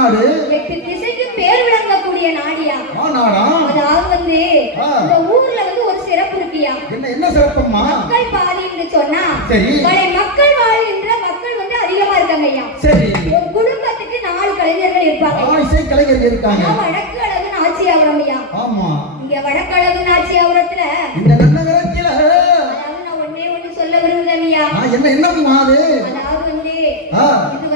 நாடு 8 திசைக்கு பேர் விளங்கக்கூடிய நாடியா. நாடா. அதாவது இந்த ஊர்ல ஒரு சிறப்பு இருக்கியா. என்ன சிறப்புமா? மக்கள் பாதின்னு சொன்னா சரி. மக்கள் வாழ்கின்ற மக்கள் அதிகமா இருக்காங்க ஐயா. சரி. ஒரு குடும்பத்துக்கு 4 கலைஞர்கள் இருப்பாங்க. இசை கலைஞர்கள் இருக்காங்க. வடக்கு அழகு நாச்சியாபுரம் ஐயா. ஆமா. இங்க வடக்கு அழகு நாச்சியாபுரத்துல இந்த நன்னகரத்தில நான் ஒண்ணே சொல்ல விரும்புறேன் ஐயா. என்னம்மா அது? அதாவது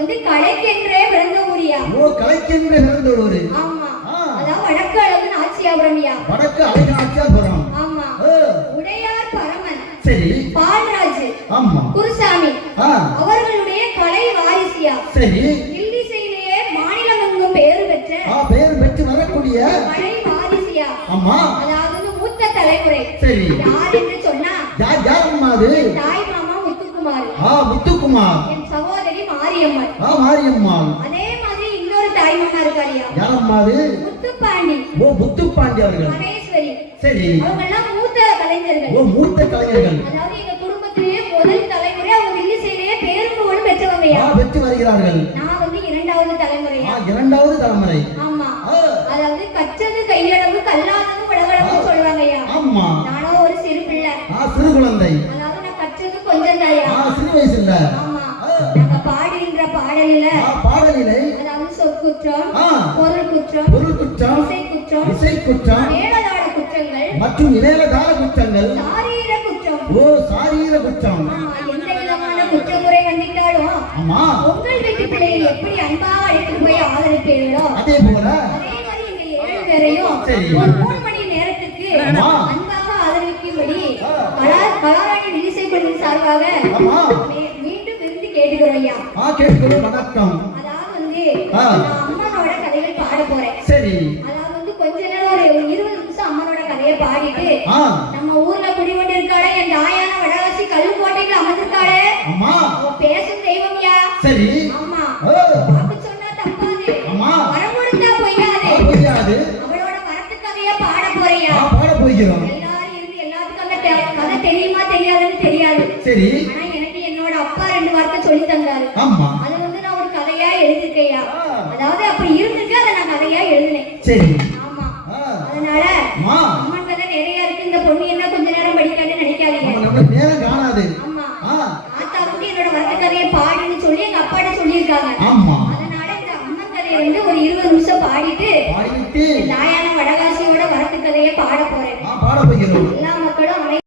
இது கலைக்கென்றே பிறந்த ஊரியா. கலைக்கென்றே பிறந்த ஊரு. ஆமா. அதாவது வடக்கு அழகு நாச்சியாபுரம் ஐயா. வடக்கு அழகு நாச்சியாபுரம். ஆமா. உடையார் பரமன். சரி. பால்ராஜ். ஆமா. குருசாமி. அவர்களுடைய கலை வாரிசியா. சரி. இல்லிசையிலேயே மாநிலமெங்கும் பேர் பெற்று வரக்கூடிய கலை வாரிசியா. ஆமா. அதாவது மூத்த தலைமுறை. சரி. யார் என்று சொன்னா யாரம்மா அது? தாய் மாமா முத்துக்குமார். முத்துக்குமார். என் சகோதரி மாரியம்மாள். மாரியம்மாள். அதே மாதிரி இன்னொரு தாய் மாமா இருக்காரியா. யாரம்மா அது? முத்துப்பாண்டி. முத்துப்பாண்டி அவர்கள். மகேஸ்வரி. சரி. அவங்க எல்லாம் மூத்த கலைஞர்கள். மூத்த கலைஞர்கள். அதாவது எங்க குடும்பத்திலேயே முதல் தலைமுறை அவங்க இல்லிசையிலேயே பேரும் புகழும் பெற்றவங்கயா. பெற்று வருகிறார்கள். நான் இரண்டாவது தலைமுறையா. இரண்டாவது தலைமுறை. ஆமா. அதாவது கற்றது கையளவு கல்லாதது உலகளவு சொல்வாங்கயா. ஆமா. நானும் ஒரு சிறு பிள்ளை. சிறு குழந்தை. அதாவது நான் கற்றது கொஞ்சம் தாயா. சிறு வயசு இல்ல. ஆமா. நாங்க பாடுகின்ற பாடலில அதாவது சொற்குற்றம், பொருள் குற்றம், இசை குற்றம், மேலதாள குற்றங்கள் மற்றும் இளையதாள குற்றங்கள், சாரீர குற்றம். சாரீர குற்றம். எந்த விதமான குற்றமுறை கண்டித்தாலும் உங்கள் வீட்டு பிள்ளையை எப்படி அன்பாக அழைத்து போய் ஆதரிப்பீர்களோ அதே போல மாதிரி எங்க 7 பேரையும் ஒரு 3 மணி நேரத்துக்கு அன்பாக ஆதரிக்கும்படி கலாராணி வில்லிசை குழுவின் சார்பாக மீண்டும் விருந்து கேட்டுக்கிறோம் ஐயா. கேட்டுக்கிறோம். வணக்கம். அதாவது அம்மனோட கதைகள் பாட போறேன். சரி. அதாவது கொஞ்ச நேரம் ஒரு 20 நிமிஷம் அம்மனோட கதையை பாடிட்டு நம்ம ஊர்ல குடிவண்டி இருக்காளே என் தாயான வடவாசி கல்லுக்கோட்டையில அமர்ந்திருக்காளே. அம்மா. பேசும் தெய்வம்யா. சரி. ஆமா. வாக்கு சொன்னா தப்பாது. வரம் கொடுத்தா பொய்யாது. அவளோட வரத்து கதையை பாட போறியா. பாட போகிறோம். எல்லாரும் இருந்து எல்லாத்துக்கும் அந்த கதை தெரியுமா தெரியாதுன்னு தெரியாது. சரி. ஆனா எனக்கு என்னோட அப்பா 2 வார்த்தை சொல்லி தந்தாரு. ஆமா. அது நான் ஒரு கதையா எழுதிருக்கையா. அதாவது அப்படி இருந்துட்டு அதை நான் கதையா எழுதினேன். சரி. ஆமா. அதனால அம்மன் கதை நிறைய இருக்கு. இந்த பொண்ணு என்ன கொஞ்ச நேரம் படிக்காதுன்னு நினைக்காதீங்க. நமக்கு நேரம் காணாது. ஆமா. ஆத்தா வந்து என்னோட வரத்து கதையை பாடுன்னு சொல்லி எங்க அப்பாட்ட சொல்லியிருக்காங்க. ஆமா. அதனால இந்த அம்மன் கதையை ஒரு 20 நிமிஷம் பாடிட்டு தாயான வடகாசியோட வரத்து கதையை பாட போறேன். பாட போகிறோம். எல்லாம்